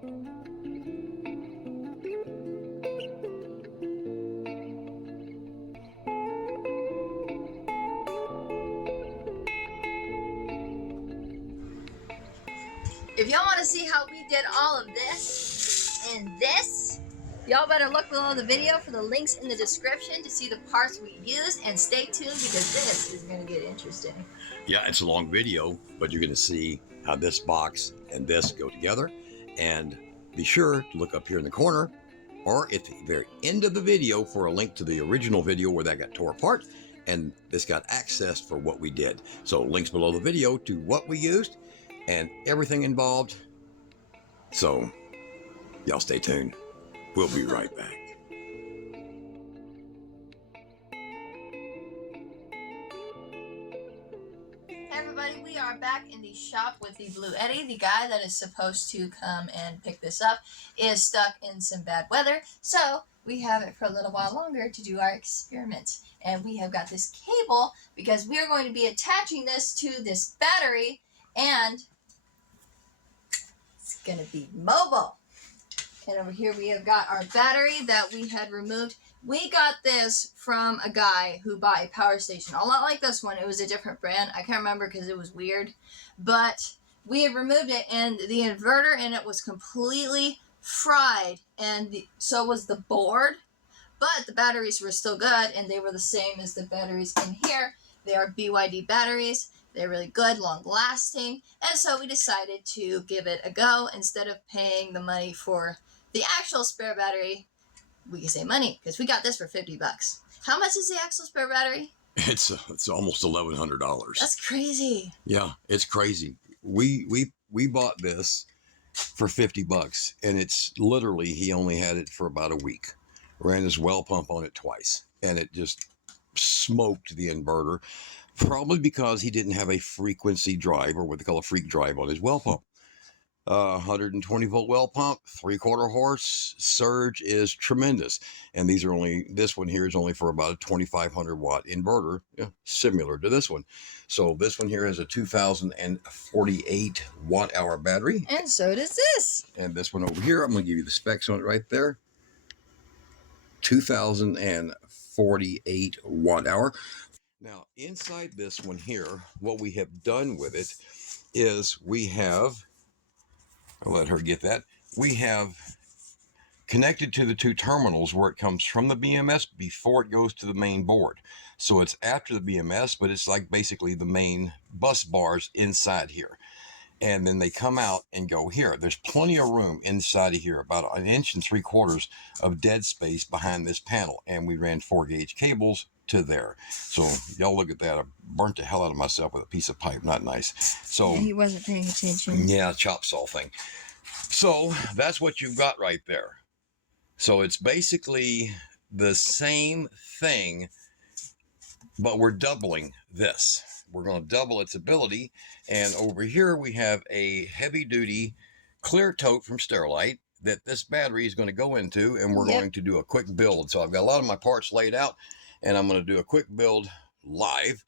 If y'all want to see how we did all of this and this, y'all better look below the video for the links in the description to see the parts we used, and stay tuned because this is going to get interesting. Yeah, it's a long video, but you're going to see how this box and this go together. And be sure to look up here in the corner or at the very end of the video for a link to the original video where that got tore apart and this got accessed for what we did. So links below the video to what we used and everything involved. So y'all stay tuned. We'll be right back. Hey everybody, we are back in the shop with the Bluetti. The guy that is supposed to come and pick this up is stuck in some bad weather, so we have it for a little while longer to do our experiments. And we have got this cable because we are going to be attaching this to this battery, and it's going to be mobile. And over here we have got our battery that we had removed. We got this from a guy who bought a power station. A lot like this one. It was a different brand. I can't remember because it was weird. But we had removed it, and the inverter in it was completely fried. And so was the board. But the batteries were still good, and they were the same as the batteries in here. They are BYD batteries. They're really good, long-lasting. And so we decided to give it a go. Instead of paying the money for the actual spare battery, we can save money because we got this for 50 bucks. How much is the actual spare battery? It's almost $1,100. That's crazy. Yeah, it's crazy. We bought this for 50 bucks, and it's literally, he only had it for about a week. Ran his well pump on it twice, and it just smoked the inverter, probably because he didn't have a frequency drive, or what they call a freak drive, on his well pump. 120 volt well pump, 3/4 horse. Surge is tremendous, and these are only, this one here is only for about a 2,500 watt inverter, similar to this one. So this one here is a 2048 watt hour battery, and so does this. And this one over here, I'm going to give you the specs on it right there. 2048 watt hour. Now inside this one here, what we have done with it is we have, I'll let her get that. We have connected to the two terminals where it comes from the BMS before it goes to the main board. So it's after the BMS, but it's like basically the main bus bars inside here. And then they come out and go here. There's plenty of room inside of here, about 1.75 inches of dead space behind this panel. And we ran 4-gauge cables to there. So y'all look at that. I burnt the hell out of myself with a piece of pipe. Not nice. So yeah, he wasn't paying attention. Yeah, chop saw thing. So that's what you've got right there. So it's basically the same thing, but we're doubling this. We're going to double its ability. And over here we have a heavy duty clear tote from Sterilite that this battery is going to go into, and we're going to do a quick build. So I've got a lot of my parts laid out, and I'm going to do a quick build live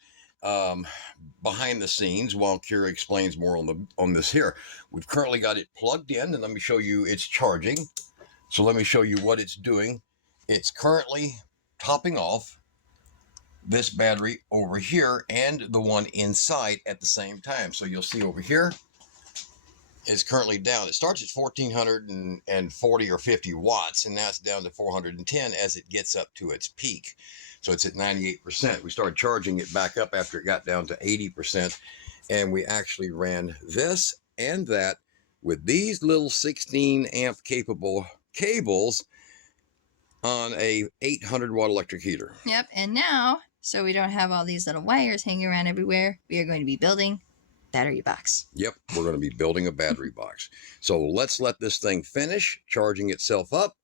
behind the scenes while Kira explains more on this here. We've currently got it plugged in, and let me show you it's charging. So let me show you what it's doing. It's currently topping off this battery over here and the one inside at the same time. So you'll see over here is currently down. It starts at 1440 or 50 watts, and now it's down to 410 as it gets up to its peak. So it's at 98%. We started charging it back up after it got down to 80%, and we actually ran this and that with these little 16 amp capable cables on a 800 watt electric heater. Yep, and now, so we don't have all these little wires hanging around everywhere, we are going to be building battery box. Yep, we're going to be building a battery box. So let's let this thing finish charging itself up.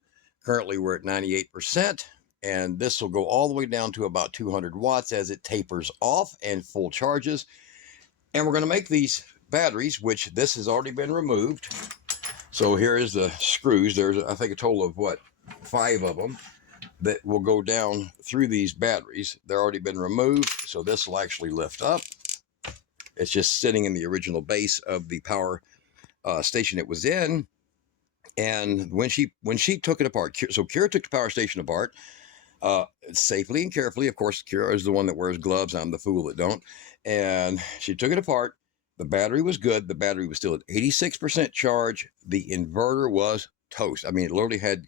Currently we're at 98%, and this will go all the way down to about 200 watts as it tapers off and full charges. And we're going to make these batteries, which this has already been removed. So here is the screws. There's, I think, a total of what, 5 of them that will go down through these batteries. They're already been removed, so this will actually lift up. It's just sitting in the original base of the power station it was in, And when she took it apart, so Kira took the power station apart safely and carefully. Of course, Kira is the one that wears gloves. I'm the fool that don't. And she took it apart. The battery was good. The battery was still at 86% charge. The inverter was toast. I mean, it literally had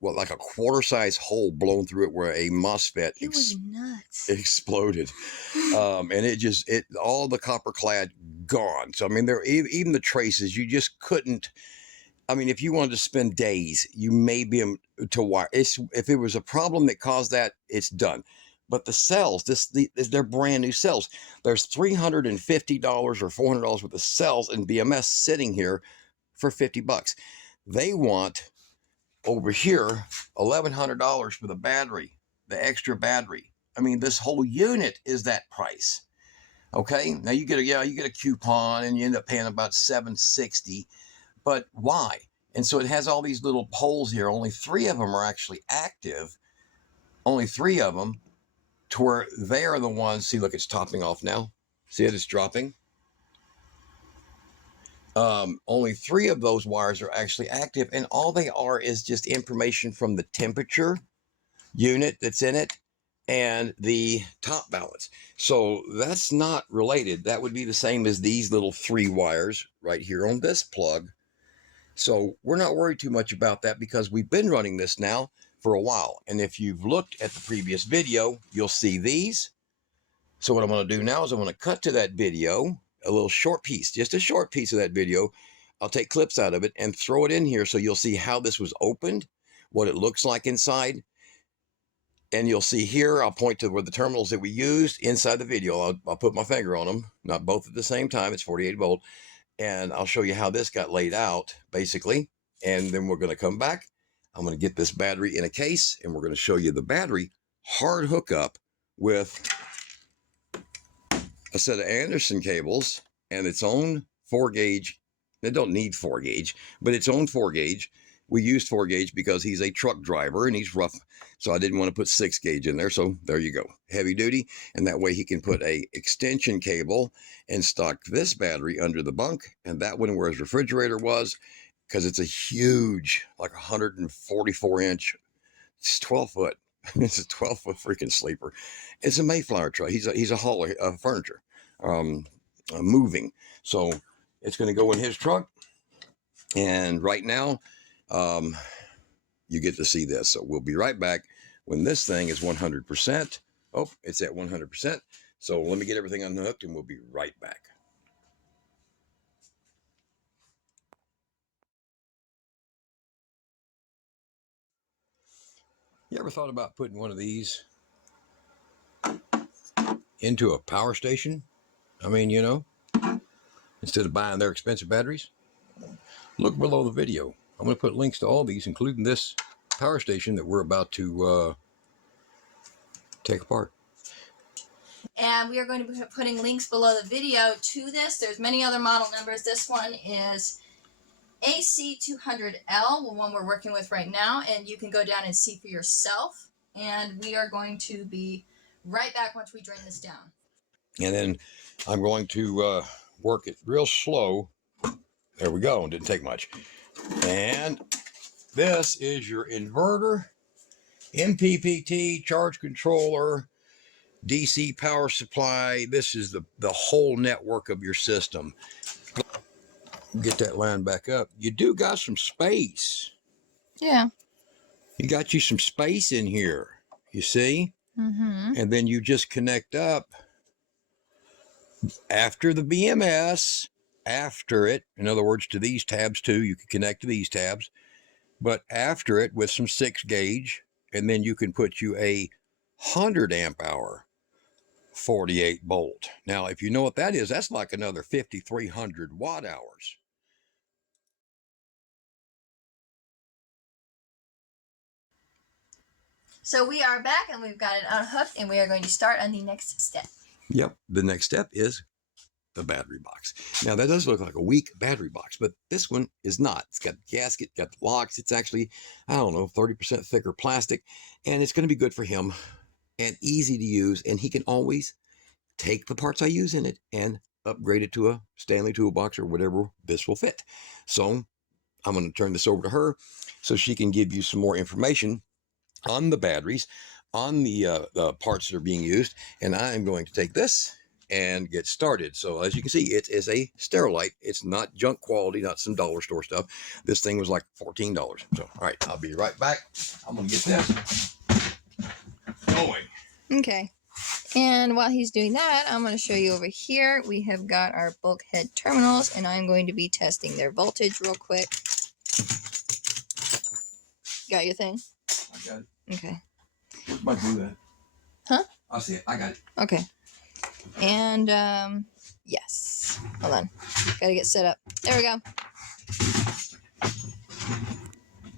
like a quarter-size hole blown through it where a MOSFET It was nuts. exploded. And it all the copper clad gone. So I mean, there even the traces, you just couldn't. I mean, if you wanted to spend days, you may be able to wire. If it was a problem that caused that, it's done. But the cells, they're brand new cells. There's $350 or $400 worth of cells in BMS sitting here for $50. They want over here $1,100 for the battery, the extra battery. I mean, this whole unit is that price. Okay, now you get a coupon and you end up paying about $760. But why? And so it has all these little poles here. Only 3 of them are actually active. Only 3 of them, to where they are the ones. See, look, it's topping off now. See it? It's dropping. Only 3 of those wires are actually active, and all they are is just information from the temperature unit that's in it and the top balance. So that's not related. That would be the same as these little 3 wires right here on this plug. So we're not worried too much about that because we've been running this now for a while. And if you've looked at the previous video, you'll see these. So what I'm going to do now is I'm going to cut to that video, a little short piece, just a short piece of that video. I'll take clips out of it and throw it in here so you'll see how this was opened, what it looks like inside. And you'll see here, I'll point to where the terminals that we used inside the video. I'll put my finger on them, not both at the same time. It's 48 volt. And I'll show you how this got laid out, basically. And then we're going to come back. I'm going to get this battery in a case, and we're going to show you the battery hard hookup with a set of Anderson cables and its own 4-gauge. They don't need 4-gauge, but its own 4-gauge. We used 4-gauge because he's a truck driver and he's rough. So I didn't want to put 6-gauge in there. So there you go. Heavy duty. And that way he can put a extension cable and stock this battery under the bunk. And that one where his refrigerator was, because it's a huge, like 144-inch, it's 12 foot. It's a 12-foot freaking sleeper. It's a Mayflower truck. He's a hauler of furniture, moving. So it's going to go in his truck. And right now, you get to see this. So we'll be right back when this thing is 100%. Oh, it's at 100%. So let me get everything unhooked and we'll be right back. You ever thought about putting one of these into a power station? I mean, you know, instead of buying their expensive batteries? Look below the video. I'm going to put links to all these, including this power station that we're about to take apart. And we are going to be putting links below the video to this. There's many other model numbers. This one is AC200L, the one we're working with right now, and you can go down and see for yourself. And we are going to be right back once we drain this down. And then I'm going to work it real slow. There we go. It didn't take much. And this is your inverter, MPPT, charge controller, DC power supply. This is the whole network of your system. Get that line back up. You do got some space. Yeah. You got you some space in here. You see? Mm-hmm. And then you just connect up after the BMS, after it. In other words, to these tabs too. You can connect to these tabs. But after it with some 6-gauge, and then you can put you a 100 amp hour 48 volt. Now, if you know what that is, that's like another 5,300 watt hours. So we are back and we've got it unhooked and we are going to start on the next step. Yep. The next step is the battery box. Now that does look like a weak battery box, but this one is not. It's got the gasket, got the locks. It's actually, I don't know, 30% thicker plastic, and it's going to be good for him and easy to use. And he can always take the parts I use in it and upgrade it to a Stanley toolbox or whatever this will fit. So I'm going to turn this over to her so she can give you some more information on the batteries, on the parts that are being used. And I am going to take this and get started. So as you can see, it is a Sterilite. It's not junk quality, not some dollar store stuff. This thing was like $14. So, all right, I'll be right back. I'm going to get this going. Okay. And while he's doing that, I'm going to show you over here. We have got our bulkhead terminals, and I'm going to be testing their voltage real quick. Got your thing? I got it. Okay. Might do that. Huh? I'll see it. I got it. Okay. And, yes. Hold on. Gotta get set up. There we go.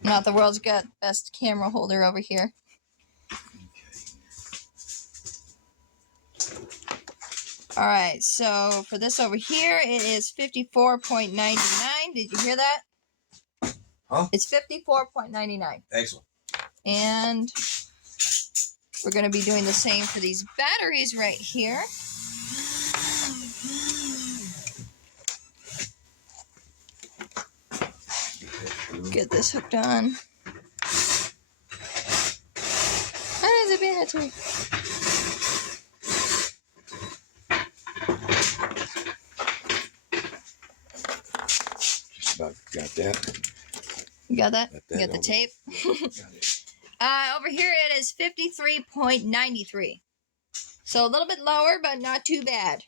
Not the world's best camera holder over here. All right, so for this over here, it is 54.99. Did you hear that? Huh? It's 54.99. Excellent. And we're going to be doing the same for these batteries right here. Get this hooked on. How does it been that way? Just about got that. You got that? Got You got the over. tape? Yeah, got it. Over here it is 53.93. So a little bit lower, but not too bad.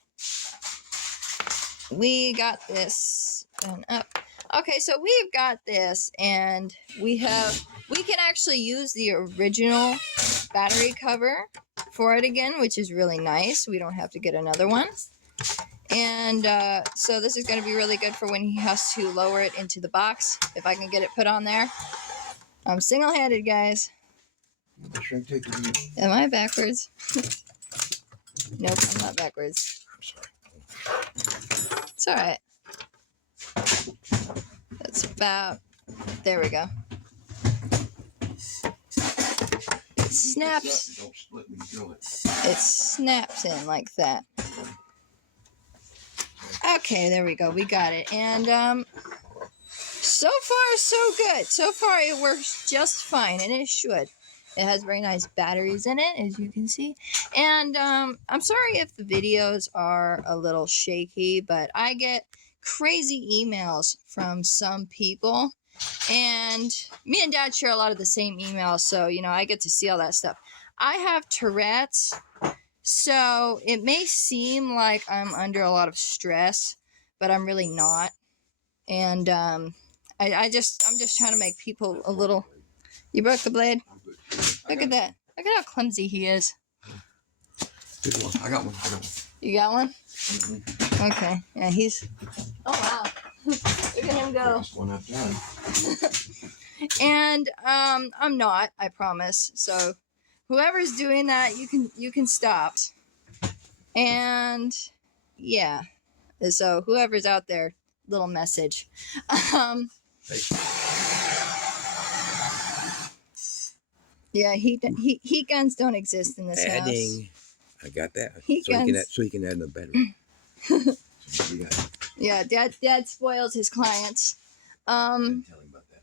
We got this done up. Okay, so we've got this, and we can actually use the original battery cover for it again, which is really nice. We don't have to get another one. And so this is going to be really good for when he has to lower it into the box, if I can get it put on there. I'm single-handed, guys. Am I backwards? Nope, I'm not backwards. I'm sorry. It's all right. That's about... There we go. It snaps. Don't split when you drill it. It snaps in like that. Okay, there we go. We got it. And so far, so good. So far, it works just fine, and it should. It has very nice batteries in it, as you can see. And I'm sorry if the videos are a little shaky, but I get crazy emails from some people. And me and Dad share a lot of the same emails, so, you know, I get to see all that stuff. I have Tourette's, so it may seem like I'm under a lot of stress, but I'm really not. And I'm just trying to make people a little... You broke the blade? Look at that. Look at how clumsy he is. Good one. I got one. You got one? Mm-hmm. Okay. Yeah, he's... Oh, wow. Look at him go. First one I've done. And I'm not, I promise. So whoever's doing that, you can stop. And yeah. So whoever's out there, little message. Yeah, heat guns don't exist in this house. Adding. I got that. Heat guns. So he can add another battery. So you got it. Yeah, Dad spoils his clients. Didn't tell him about that.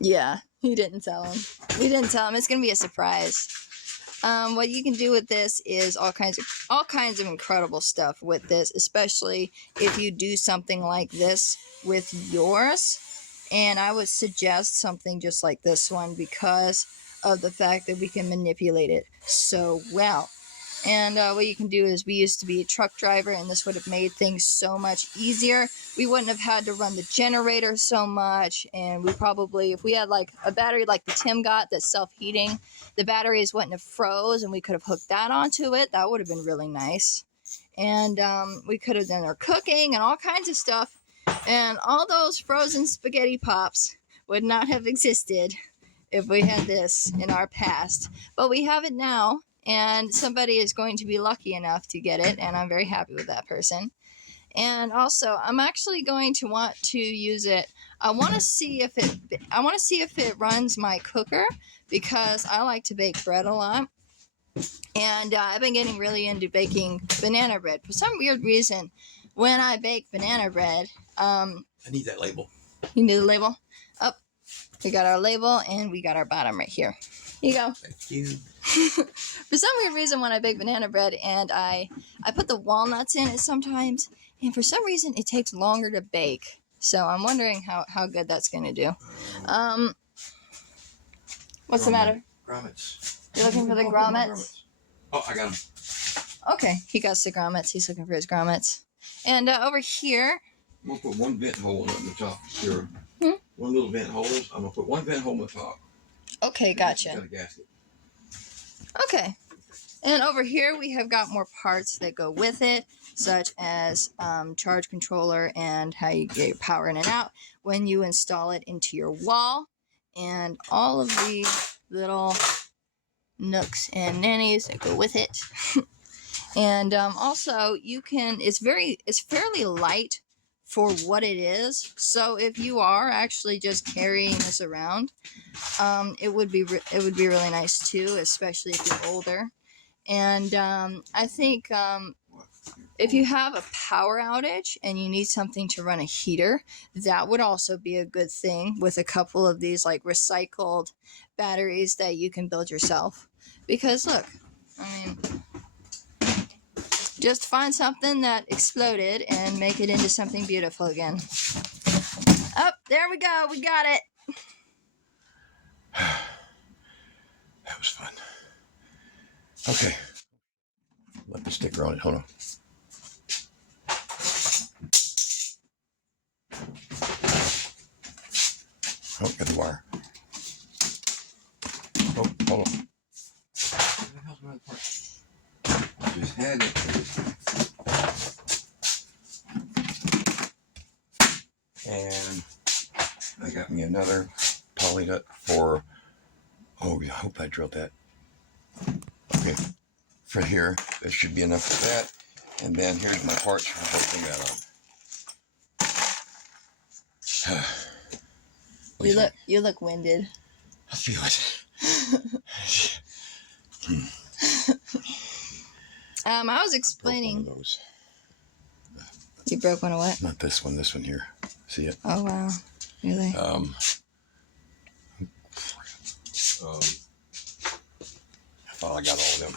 Yeah, he didn't tell him. We didn't tell him. It's gonna be a surprise. What you can do with this is all kinds of incredible stuff with this, especially if you do something like this with yours. And I would suggest something just like this one because of the fact that we can manipulate it so well. And what you can do is, we used to be a truck driver, and this would have made things so much easier. We wouldn't have had to run the generator so much, and we probably, if we had like a battery like the Tim got that's self-heating, the batteries wouldn't have froze, and we could have hooked that onto it. That would have been really nice. And we could have done our cooking and all kinds of stuff. And all those frozen spaghetti pops would not have existed if we had this in our past. But we have it now. And somebody is going to be lucky enough to get it, and I'm very happy with that person. And also, I'm actually going to want to use it. I want to see if it runs my cooker, because I like to bake bread a lot. And I've been getting really into baking banana bread for some weird reason. When I bake banana bread, I need that label. You need the label? Up. We got our label and we got our bottom right here. Here you go. Thank you. For some weird reason, when I bake banana bread and I put the walnuts in it sometimes, and for some reason it takes longer to bake. So I'm wondering how good that's going to do. What's the matter? Grommets. You're looking for the grommets? Oh, I got them. Okay, he got the grommets. He's looking for his grommets. And over here... I'm going to put one vent hole in the top here. One little vent hole. I'm going to put one vent hole in the top. Okay, gotcha. Got a gasket. Okay. And over here we have got more parts that go with it, such as charge controller and how you get your power in and out when you install it into your wall, and all of the little nooks and nannies that go with it. And also you can, it's fairly light for what it is. So if you are actually just carrying this around, it would be really nice too, especially if you're older. And I think if you have a power outage and you need something to run a heater, that would also be a good thing with a couple of these like recycled batteries that you can build yourself. Because look, I mean, just find something that exploded and make it into something beautiful again. Oh, there we go. We got it. That was fun. Okay. Let the sticker on it. Hold on. Oh, got the wire. Oh, hold on. What the hell's my other part? Just had it. And I got me another poly nut for, oh, yeah, I hope I drilled that. Okay, for here, there should be enough for that. And then here's my parts for hooking that up. You look winded. I feel it. I was explaining. I broke one of those. You broke one of what? Not this one here. See it? Oh wow. Really? I thought I got all of them.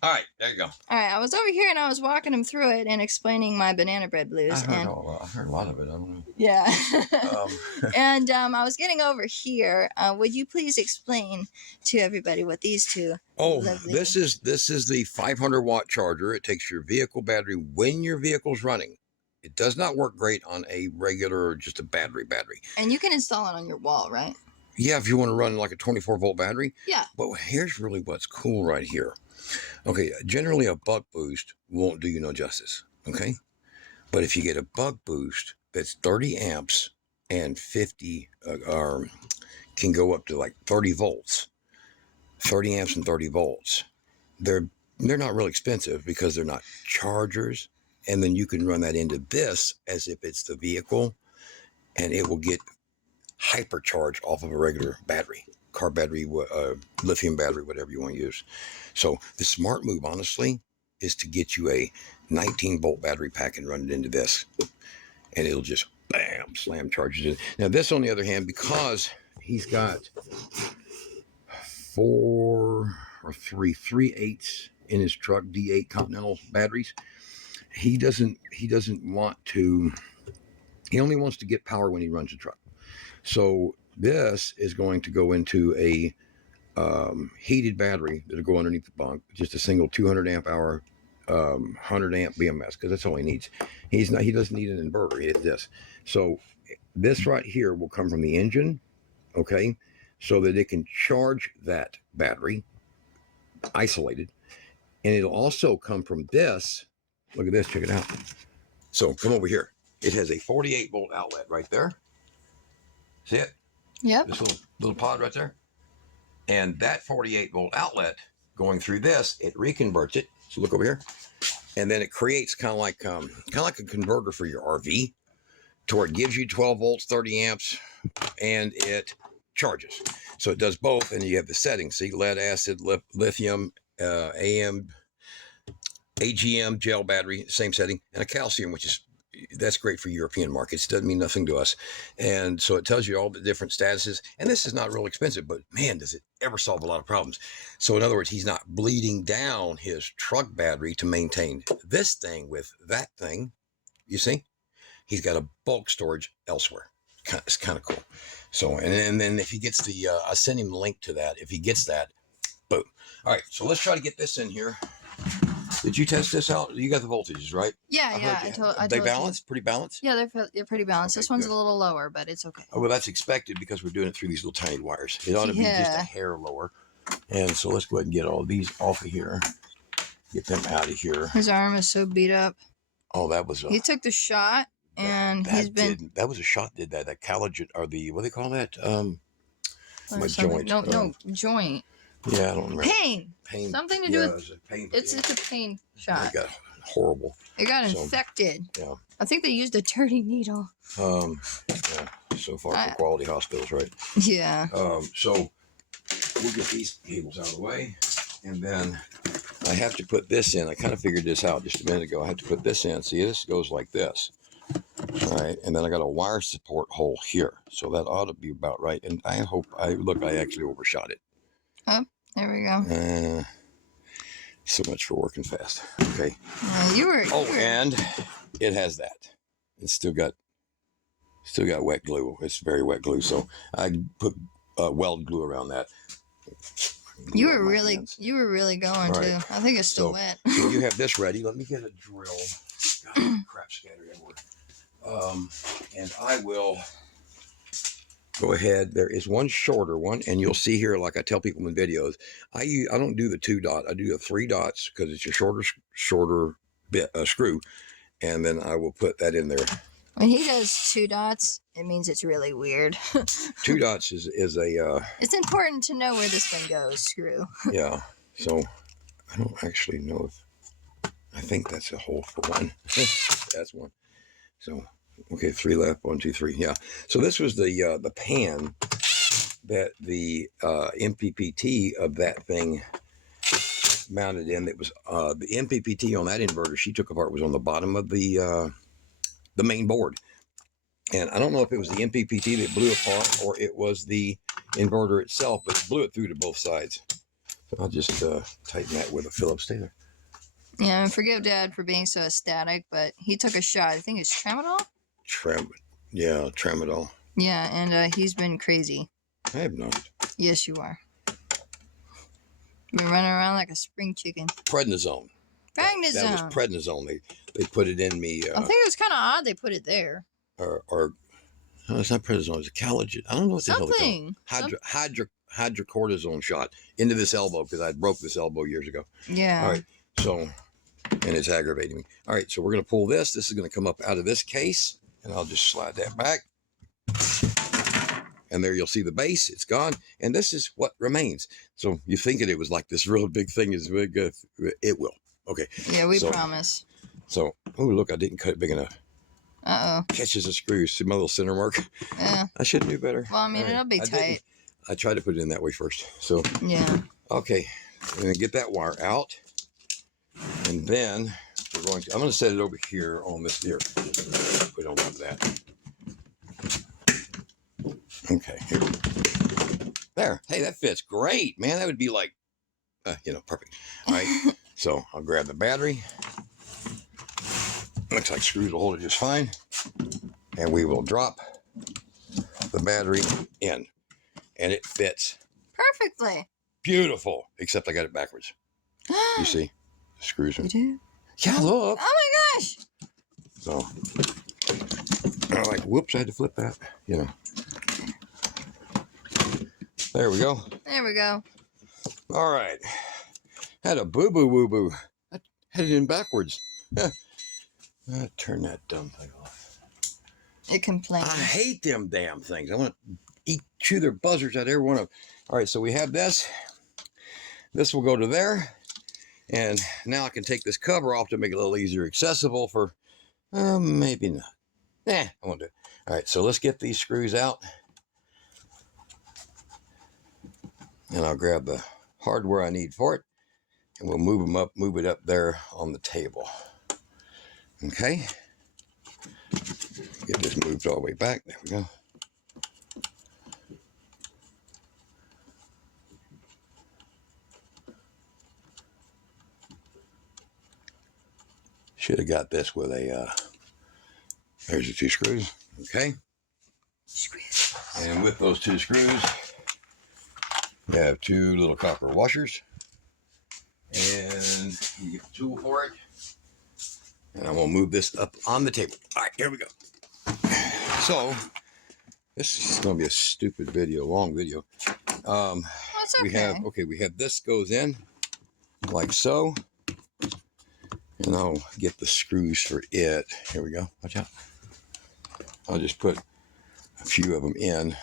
All right, there you go. All right, I was over here and I was walking him through it and explaining my banana bread blues. I heard a lot of it. I don't know. Yeah. And I was getting over here. Would you please explain to everybody what these two? Oh, this is the 500-watt charger. It takes your vehicle battery when your vehicle's running. It does not work great on a regular, just a battery. And you can install it on your wall, right? Yeah, if you want to run like a 24-volt battery. Yeah. But here's really what's cool right here. Okay, generally a buck boost won't do you no justice, okay? But if you get a buck boost that's 30 amps and 50, can go up to like 30 volts, 30 amps and 30 volts, they're not real expensive because they're not chargers. And then you can run that into this as if it's the vehicle, and it will get hypercharged off of a regular battery, car battery, lithium battery, whatever you want to use. So the smart move, honestly, is to get you a 19-volt battery pack and run it into this, and it'll just bam, slam charges it. Now this, on the other hand, because he's got 3/8 in his truck, D8 Continental batteries, he doesn't want to. He only wants to get power when he runs the truck. So this is going to go into a heated battery that'll go underneath the bunk, just a single 200 amp hour, 100 amp BMS, because that's all he needs. He doesn't need an inverter. He has this. So this right here will come from the engine, okay, so that it can charge that battery isolated, and it'll also come from this. Look at this. Check it out. So come over here. It has a 48-volt outlet right there. See it? Yep. This little pod right there. And that 48-volt outlet going through this, it reconverts it. So look over here. And then it creates kind of like a converter for your RV, to where it gives you 12 volts, 30 amps, and it charges. So it does both, and you have the settings. See, lead, acid, lithium, AM, AGM, gel battery, same setting, and a calcium, that's great for European markets. Doesn't mean nothing to us. And so it tells you all the different statuses. And this is not real expensive, but man, does it ever solve a lot of problems. So in other words, he's not bleeding down his truck battery to maintain this thing with that thing. You see, he's got a bulk storage elsewhere. It's kind of cool. So, and then if he gets I'll send him a link to that. If he gets that, boom. All right, so let's try to get this in here. Did you test this out? You got the voltages, right? Yeah, I They balanced? Pretty balanced? Yeah, they're pretty balanced. Okay, this one's good. a little lower, but it's okay. Oh, well, that's expected because we're doing it through these little tiny wires. It ought to be just a hair lower. And so let's go ahead and get all these off of here. Get them out of here. His arm is so beat up. Oh, that was he took the shot, and that was a shot. Did that collagen or the what do they call that? My joint. No, joint. Yeah, I don't remember. Pain. Something to do with pain. It's a pain shot. It got horrible. It got infected. Yeah. I think they used a dirty needle. Yeah. So far for quality hospitals, right? Yeah. So we'll get these cables out of the way, and then I have to put this in. I kind of figured this out just a minute ago. I have to put this in. See, this goes like this. All right, and then I got a wire support hole here, so that ought to be about right. And I hope I actually overshot it. Oh, there we go. So much for working fast. Okay. And it has that. It's still got wet glue. It's very wet glue. So I put weld glue around that. You were really going too. I think it's still wet. So you have this ready. Let me get a drill. God, crap scattered everywhere. And I will go ahead. There is one shorter one, and you'll see here, like I tell people in videos, I don't do the 2 dot. I do the 3 dots because it's a shorter bit screw, and then I will put that in there. When he does 2 dots, it means it's really weird. 2 dots is a. It's important to know where this thing goes. Screw. Yeah. So I don't actually know if I think that's a hole for one. That's one. So. Okay, 3 left, 1, 2, 3. Yeah. So this was the pan that the MPPT of that thing mounted in. It was the MPPT on that inverter she took apart was on the bottom of the main board, and I don't know if it was the MPPT that blew apart or it was the inverter itself, but it blew it through to both sides. So I'll just tighten that with a Phillips tailor. Yeah, and forgive Dad for being so ecstatic, but he took a shot. I think it's tramadol. Tramadol. Yeah, and he's been crazy. I have not. Yes, you are. You're running around like a spring chicken. Prednisone. That was prednisone. They put it in me. I think it was kind of odd they put it there. Or no, it's not prednisone. It's a collagen. I don't know what the Something. hell they call it. Hydrocortisone shot into this elbow because I broke this elbow years ago. Yeah. All right. So, and it's aggravating me. All right. So we're going to pull this. This is going to come up out of this case. And I'll just slide that back. And there you'll see the base. It's gone. And this is what remains. So you think it was like this real big thing is big. It will. Okay. Yeah, we promise. So, oh, look, I didn't cut it big enough. Uh-oh. Catches a screw. See my little center mark? Yeah. I should do better. Well, I mean, it'll be tight. I tried to put it in that way first. So, yeah. Okay. I'm going to get that wire out. And then I'm going to set it over here on this here. Put it on top of that. Okay. Here. There. Hey, that fits great, man. That would be like, perfect. All right. So I'll grab the battery. Looks like screws will hold it just fine. And we will drop the battery in. And it fits perfectly. Beautiful. Except I got it backwards. You see? The screws are. You do? Yeah, look. Oh my gosh. So I'm like, whoops, I had to flip that. There we go. There we go. All right. Had a boo-boo-woo-boo. I had it in backwards. Turn that dumb thing off. It complains. I hate them damn things. I want to chew their buzzards out every one of them. All right, so we have this. This will go to there. And now I can take this cover off to make it a little easier accessible for, maybe not. I won't do it. All right, so let's get these screws out. and I'll grab the hardware I need for it, and we'll move it up there on the table. Okay. Get this moved all the way back. There we go. Should have got this with a, there's the 2 screws. Okay. Screws. And with those 2 screws, you have 2 little copper washers. And you get the tool for it. And I'm going to move this up on the table. All right, here we go. So, this is going to be a stupid video, long video. That's okay. We have this goes in like so. And I'll get the screws for it. Here we go. Watch out. I'll just put a few of them in.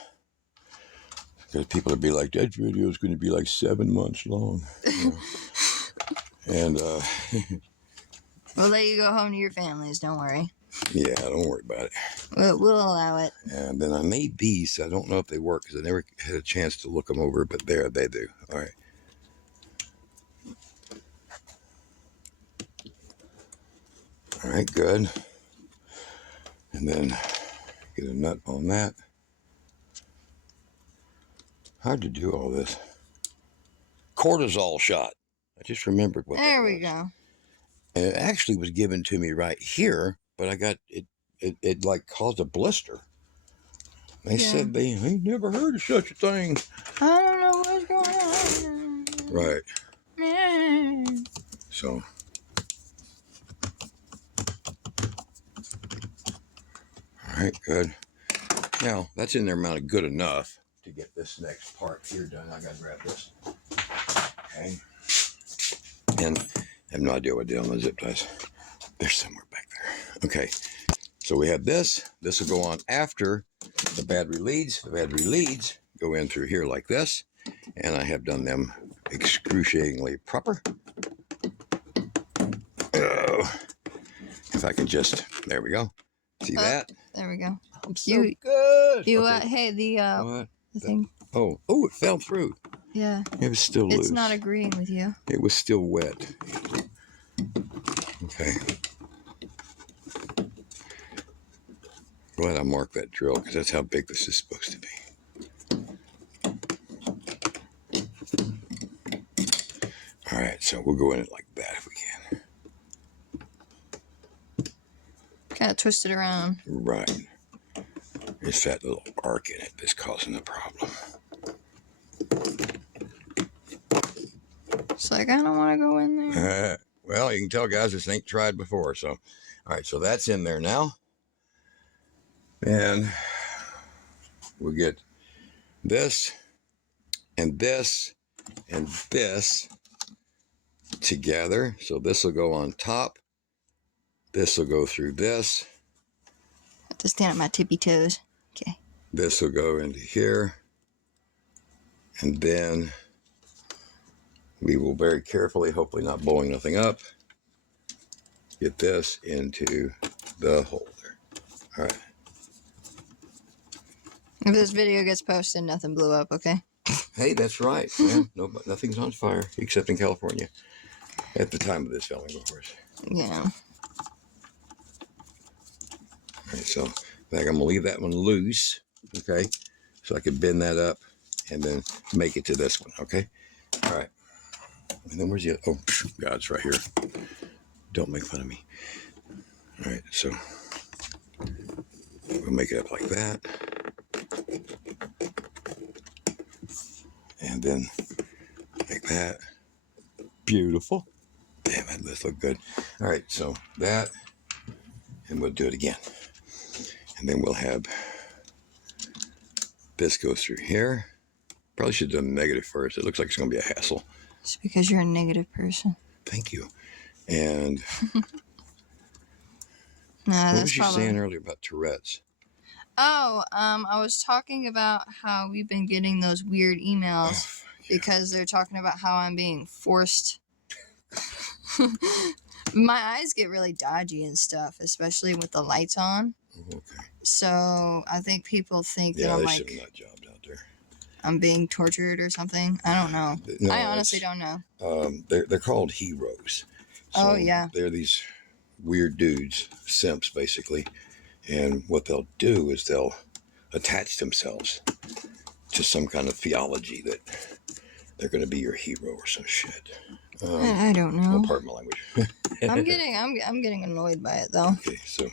Because people will be like, that video is going to be like 7 months long. You know? And we'll let you go home to your families. Don't worry. yeah, don't worry about it. We'll allow it. And then I made these. I don't know if they work because I never had a chance to look them over, but there they do. All right. All right, good. And then get a nut on that. How'd you do all this? Cortisol shot. I just remembered what There that we was. go. And it actually was given to me right here, but I got it. It like caused a blister. They said they never heard of such a thing. I don't know what's going on. Right. Yeah. So. All right, good. Now, that's in there mounted good enough to get this next part here done. I gotta grab this. Okay. And I have no idea what I did on the zip ties. They're somewhere back there. Okay. So we have this. This will go on after the battery leads. The battery leads go in through here like this. And I have done them excruciatingly proper. Oh. If I can just, there we go. See that? There we go. I'm so good. You Okay. hey the thing. Oh, it fell through. Yeah. It was still loose. It's not agreeing with you. It was still wet. Okay. Glad I marked that drill because that's how big this is supposed to be. All right, so we'll go in it like that if we can. Kind of twist it around. Right. It's that little arc in it that's causing the problem. It's like, I don't want to go in there. Well, you can tell, guys, this ain't tried before. So, all right, so that's in there now. And we'll get this and this and this together. So this will go on top. This will go through this. I have to stand at my tippy toes. Okay. This will go into here. And then we will very carefully, hopefully not blowing nothing up, get this into the holder. All right. If this video gets posted, nothing blew up, okay? Hey, that's right. Man. No, nothing's on fire except in California at the time of this filming, of course. Yeah. All right, so I think I'm going to leave that one loose, okay, so I can bend that up and then make it to this one, okay? All right. And then where's the other? Oh, God, it's right here. Don't make fun of me. All right, so we'll make it up like that. And then like that. Beautiful. Damn it, this look good. All right, so that, and we'll do it again. And then we'll have this go through here. Probably should have done negative first. It looks like it's going to be a hassle. It's because you're a negative person. Thank you. And Nah, what that's was you probably... saying earlier about Tourette's? Oh, I was talking about how we've been getting those weird emails because they're talking about how I'm being forced. My eyes get really dodgy and stuff, especially with the lights on. Okay. So I think people think that Yeah, I'm there's like, some nut jobs out there. I'm being tortured or something. I don't know. No, I honestly don't know. They're called heroes. So Oh, yeah. they're these weird dudes, simps basically, and what they'll do is they'll attach themselves to some kind of theology that they're going to be your hero or some shit. I don't know. Well, pardon my language. I'm getting annoyed by it though. Okay, so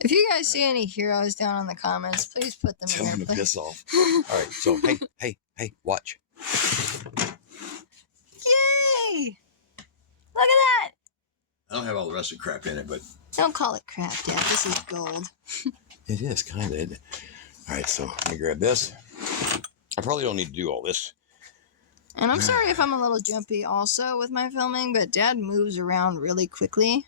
If you guys see any heroes down in the comments, please put them tell in them there. to Please. piss off. All right, so hey, watch. Yay! Look at that! I don't have all the rest of the crap in it, but Don't call it crap, Dad. This is gold. it is kind of. All right, so let me grab this. I probably don't need to do all this. And I'm sorry if I'm a little jumpy also with my filming, but Dad moves around really quickly.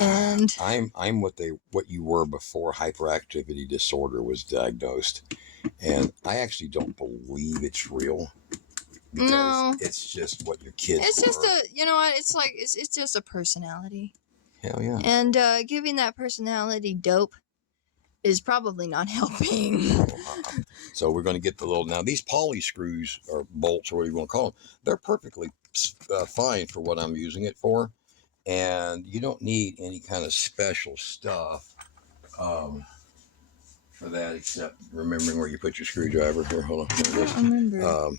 And I'm what you were before hyperactivity disorder was diagnosed, and I actually don't believe it's real. Because no, it's just what your kids. it's just were. you know what? It's like it's just a personality. Hell yeah. And giving that personality dope is probably not helping. So we're going to get the little, now these poly screws or bolts or whatever you want to call them, they're perfectly fine for what I'm using it for. And you don't need any kind of special stuff for that, except remembering where you put your screwdriver. Here, hold on. There it is. I remember.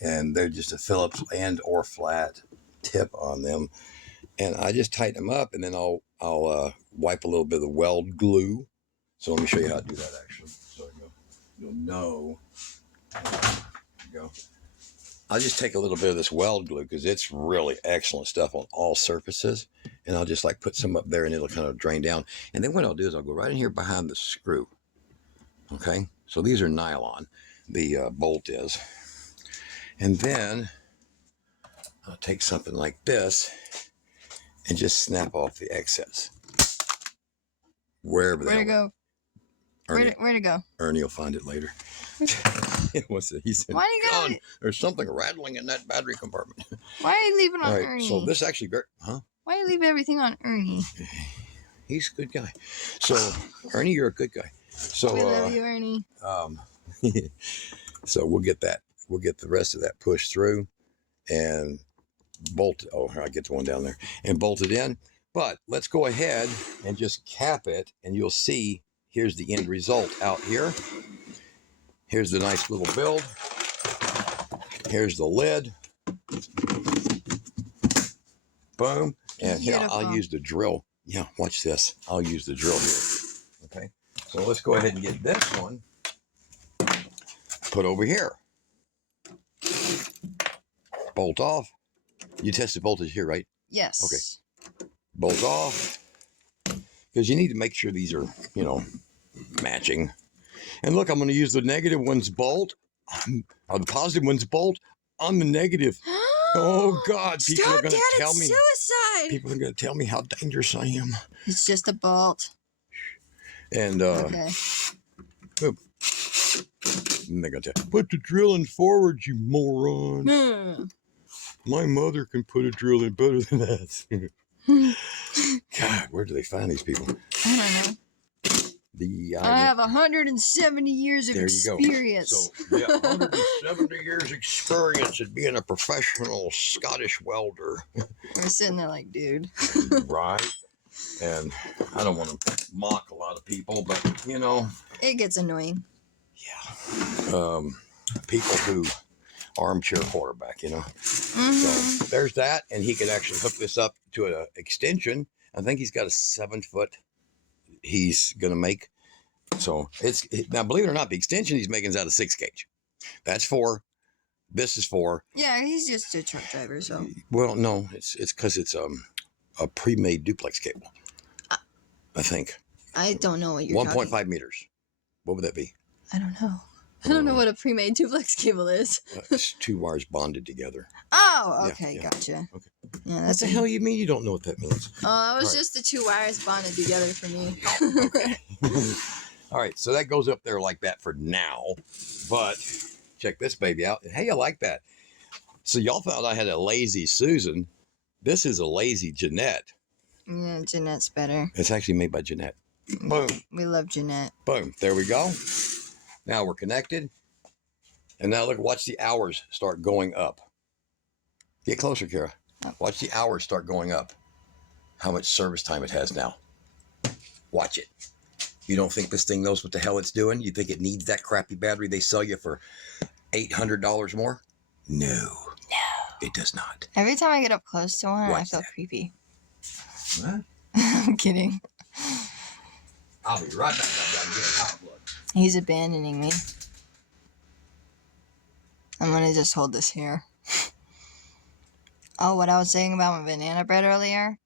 And they're just a Phillips and or flat tip on them. And I just tighten them up, and then I'll wipe a little bit of the weld glue. So let me show you how to do that actually. So you'll know. There you go. I'll just take a little bit of this weld glue because it's really excellent stuff on all surfaces. And I'll just like put some up there and it'll kind of drain down. And then what I'll do is I'll go right in here behind the screw. Okay. So these are nylon. The bolt is. And then I'll take something like this and just snap off the excess. Wherever Where'd it go? Ernie, Where'd it go? Ernie will find it later. What's it? He said, Why do you got "John, it? there's something rattling in that battery compartment." Why are you leaving on All right, Ernie? so this actually, huh? Why do you leave everything on Ernie? He's a good guy. So, Ernie, you're a good guy. So, We love you, Ernie. so we'll get that. We'll get the rest of that pushed through and bolt. Oh, I get the one down there and bolt it in. But let's go ahead and just cap it, and you'll see. Here's the end result out here. Here's the nice little build. Here's the lid. Boom. And here I'll use the drill. Yeah, watch this. I'll use the drill here. Okay. So let's go ahead and get this one put over here. Bolt off. You tested voltage here, right? Yes. Okay. Bolt off. Because you need to make sure these are, matching. And look, I'm going to use the negative one's bolt. Or the positive one's bolt on the negative. Oh, God. People are going to tell me. Suicide. People are going to tell me how dangerous I am. It's just a bolt. And, Okay. And they're going to tell, put the drill in forward, you moron. My mother can put a drill in better than that. God, where do they find these people? I don't know. I have 170 years of experience. So, yeah, 170 years experience at being a professional Scottish welder. We're sitting there like, dude. Right. And I don't want to mock a lot of people, but, It gets annoying. Yeah. People who armchair quarterback, Mm-hmm. So there's that. And he can actually hook this up to an extension. I think he's got a 7-foot he's going to make. So now, believe it or not, the extension he's making is out of 6 gauge. That's 4. This is 4. Yeah, he's just a truck driver, so. Well, no, it's because it's a pre-made duplex cable. I think. I don't know what you're 1.5 meters. What would that be? I don't know. I don't know what a pre-made duplex cable is. It's 2 wires bonded together. Oh, okay, yeah. Gotcha. Okay. Yeah, What the hell you mean you don't know what that means? Oh, it was just the 2 wires bonded together for me. Okay. All right, so that goes up there like that for now. But check this baby out. Hey, I like that. So y'all thought I had a lazy Susan. This is a lazy Jeanette. Yeah, Jeanette's better. It's actually made by Jeanette. Boom. We love Jeanette. Boom. There we go. Now we're connected. And now look, watch the hours start going up. Get closer, Kara. Watch the hours start going up. How much service time it has now. Watch it. You don't think this thing knows what the hell it's doing? You think it needs that crappy battery they sell you for $800 more? No. It does not. Every time I get up close to one, I feel creepy. What? I'm kidding. I'll be right back. I gotta get a power plug. He's abandoning me. I'm gonna just hold this here. Oh, what I was saying about my banana bread earlier?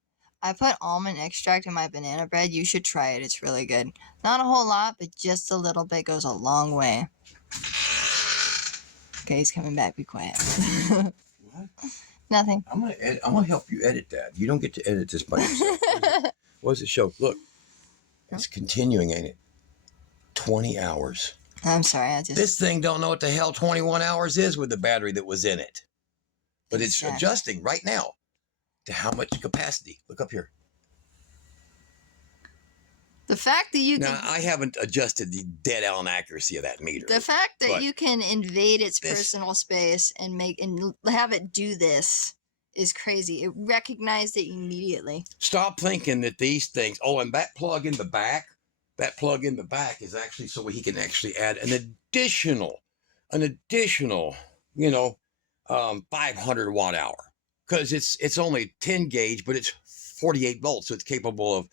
I put almond extract in my banana bread. You should try it. It's really good. Not a whole lot, but just a little bit goes a long way. Okay, he's coming back. Be quiet. What? Nothing. I'm gonna help you edit that. You don't get to edit this by yourself. What does it show? Look, it's continuing, ain't it? 20 hours. I'm sorry. This thing don't know what the hell 21 hours is with the battery that was in it. But it's adjusting right now to how much capacity. Look up here. The fact that you now, I haven't adjusted the dead on accuracy of that meter. The fact that you can invade its personal space and have it do this is crazy. It recognized it immediately. Stop thinking that these things. Oh, and that plug in the back. That plug in the back is actually so he can actually add an additional, 500 watt hour, because it's only 10 gauge, but it's 48 volts, so it's capable of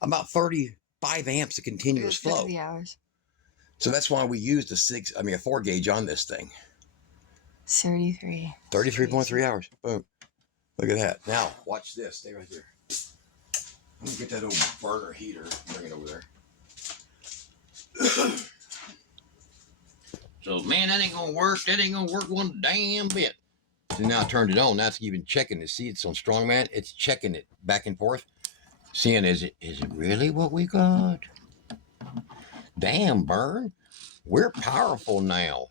about 35 amps of continuous flow. 50 hours. So that's why we used a 4 gauge on this thing. 33.3 hours. Boom. Look at that. Now watch this. Stay right there. I'm gonna get that old burner heater. Bring it over there. So, man, that ain't gonna work. That ain't gonna work one damn bit. So now I turned it on. Now it's even checking to see it's on strongman. It's checking it back and forth. Seeing, is it really what we got? Damn, Burn. We're powerful now.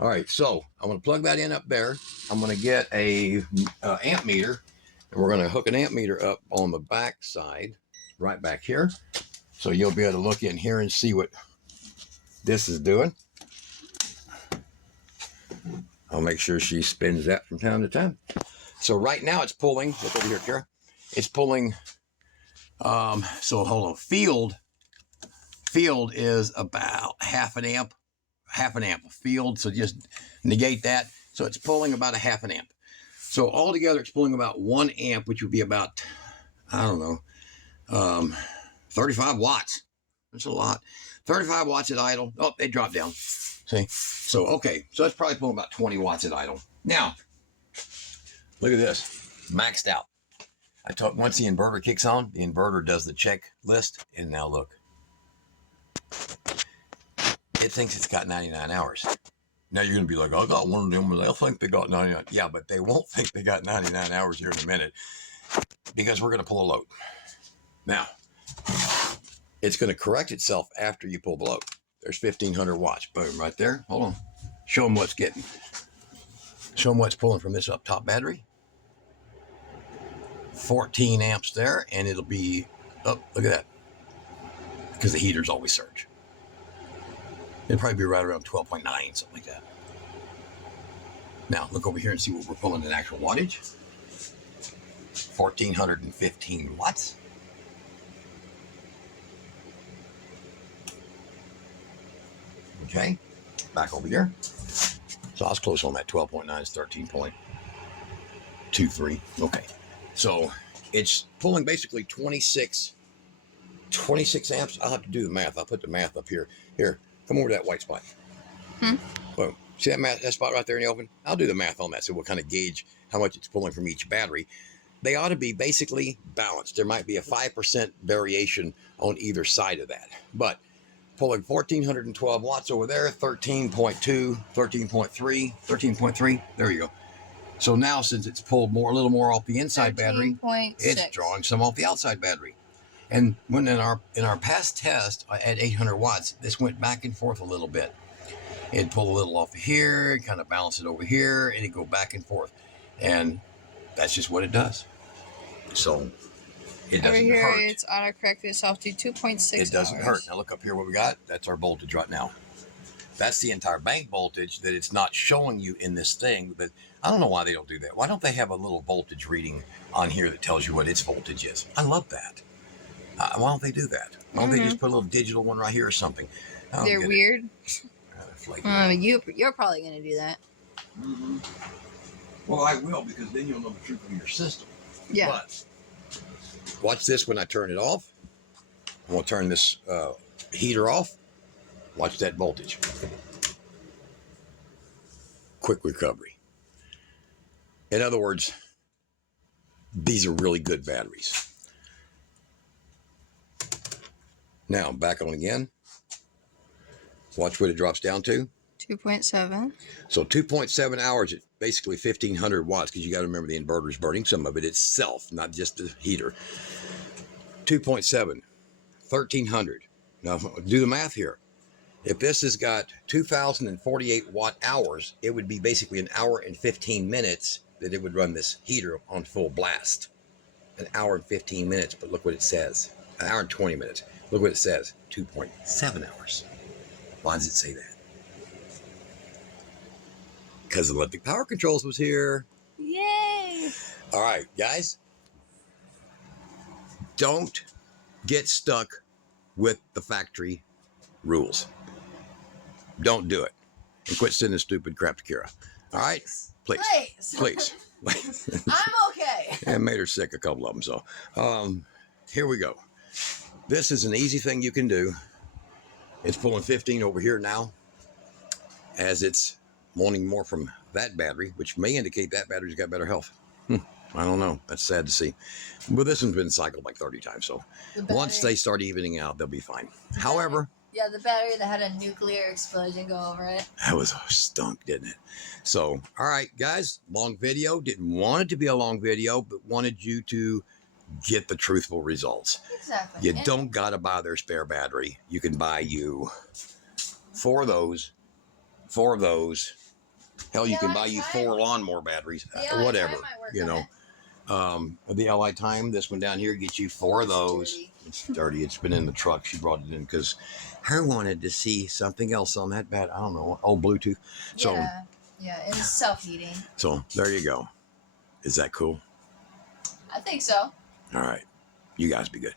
All right, so I'm gonna plug that in up there. I'm gonna get a amp meter, and we're gonna hook an amp meter up on the back side, right back here. So you'll be able to look in here and see what this is doing. I'll make sure she spins that from time to time. So right now it's pulling, look over here, Kara. It's pulling, so hold on, field is about half an amp of field. So just negate that. So it's pulling about a half an amp. So altogether it's pulling about 1 amp, which would be about, I don't know, 35 watts. That's a lot. 35 watts at idle. Oh, they dropped down. See? So, okay. So that's probably pulling about 20 watts at idle. Now, look at this. Maxed out. I talk once the inverter kicks on, the inverter does the checklist. And now look. It thinks it's got 99 hours. Now you're going to be like, I got one of them. They'll think they got 99. Yeah, but they won't think they got 99 hours here in a minute, because we're going to pull a load. Now, it's going to correct itself after you pull the load. There's 1,500 watts. Boom, right there. Hold on. Show them what's getting. Show them what's pulling from this up top battery. 14 amps there, and it'll be, oh, look at that. Because the heaters always surge. It'll probably be right around 12.9, something like that. Now, look over here and see what we're pulling in actual wattage. 1,415 watts. Okay, back over here. So I was close on that. 12.9 is 13.23. Okay, so it's pulling basically 26 amps. I'll have to do the math. I'll put the math up here. Here, come over to that white spot. Boom. See that spot right there in the open? I'll do the math on that, so we'll kind of gauge how much it's pulling from each battery. They ought to be basically balanced. There might be a 5% variation on either side of that, but pulling 1,412 watts over there, 13.2, 13.3, 13.3. There you go. So now, since it's pulled a little more off the inside battery, it's drawing some off the outside battery. And when in our past test at 800 watts, this went back and forth a little bit. It'd pull a little off of here, kind of balance it over here, and it'd go back and forth. And that's just what it does. So It Over doesn't here, hurt. it's auto-corrected itself to 2.6 It doesn't hours. hurt. Now look up here what we got. That's our voltage right now. That's the entire bank voltage that it's not showing you in this thing. But I don't know why they don't do that. Why don't they have a little voltage reading on here that tells you what its voltage is? I love that. Why don't they do that? Why don't they just put a little digital one right here or something? They're weird. You're probably going to do that. Mm-hmm. Well, I will, because then you'll know the truth of your system. Yeah. But watch this when I turn it off. I'm going to turn this heater off. Watch that voltage. Quick recovery. In other words, these are really good batteries. Now, back on again. Watch what it drops down to. 2.7. So 2.7 hours at basically 1,500 watts, because you got to remember the inverter is burning some of it itself, not just the heater. 2.7, 1,300. Now, do the math here. If this has got 2,048 watt hours, it would be basically an hour and 15 minutes that it would run this heater on full blast. An hour and 15 minutes, but look what it says. An hour and 20 minutes. Look what it says. 2.7 hours. Why does it say that? Because Olympic Power Controls was here. Yay! All right, guys. Don't get stuck with the factory rules. Don't do it. And quit sending stupid crap to Kira. All right? Please. Please. I'm okay. And made her sick, a couple of them. So here we go. This is an easy thing you can do. It's pulling 15 over here now, as it's wanting more from that battery, which may indicate that battery's got better health. I don't know. That's sad to see. But this one's been cycled like 30 times. So once they start evening out, they'll be fine. However, yeah, the battery that had a nuclear explosion go over it. that was stunk, didn't it? So, all right, guys, long video. Didn't want it to be a long video, but wanted you to get the truthful results. Exactly. You don't got to buy their spare battery. You can buy you 4 of those. Hell, you can buy you 4 lawnmower batteries, whatever, you know. The LI Time, this one down here, gets you 4 of those. It's dirty. It's been in the truck. She brought it in because her wanted to see something else on that bat. I don't know, old Bluetooth. So, yeah, it's self-heating. So there you go. Is that cool? I think so. All right. You guys be good.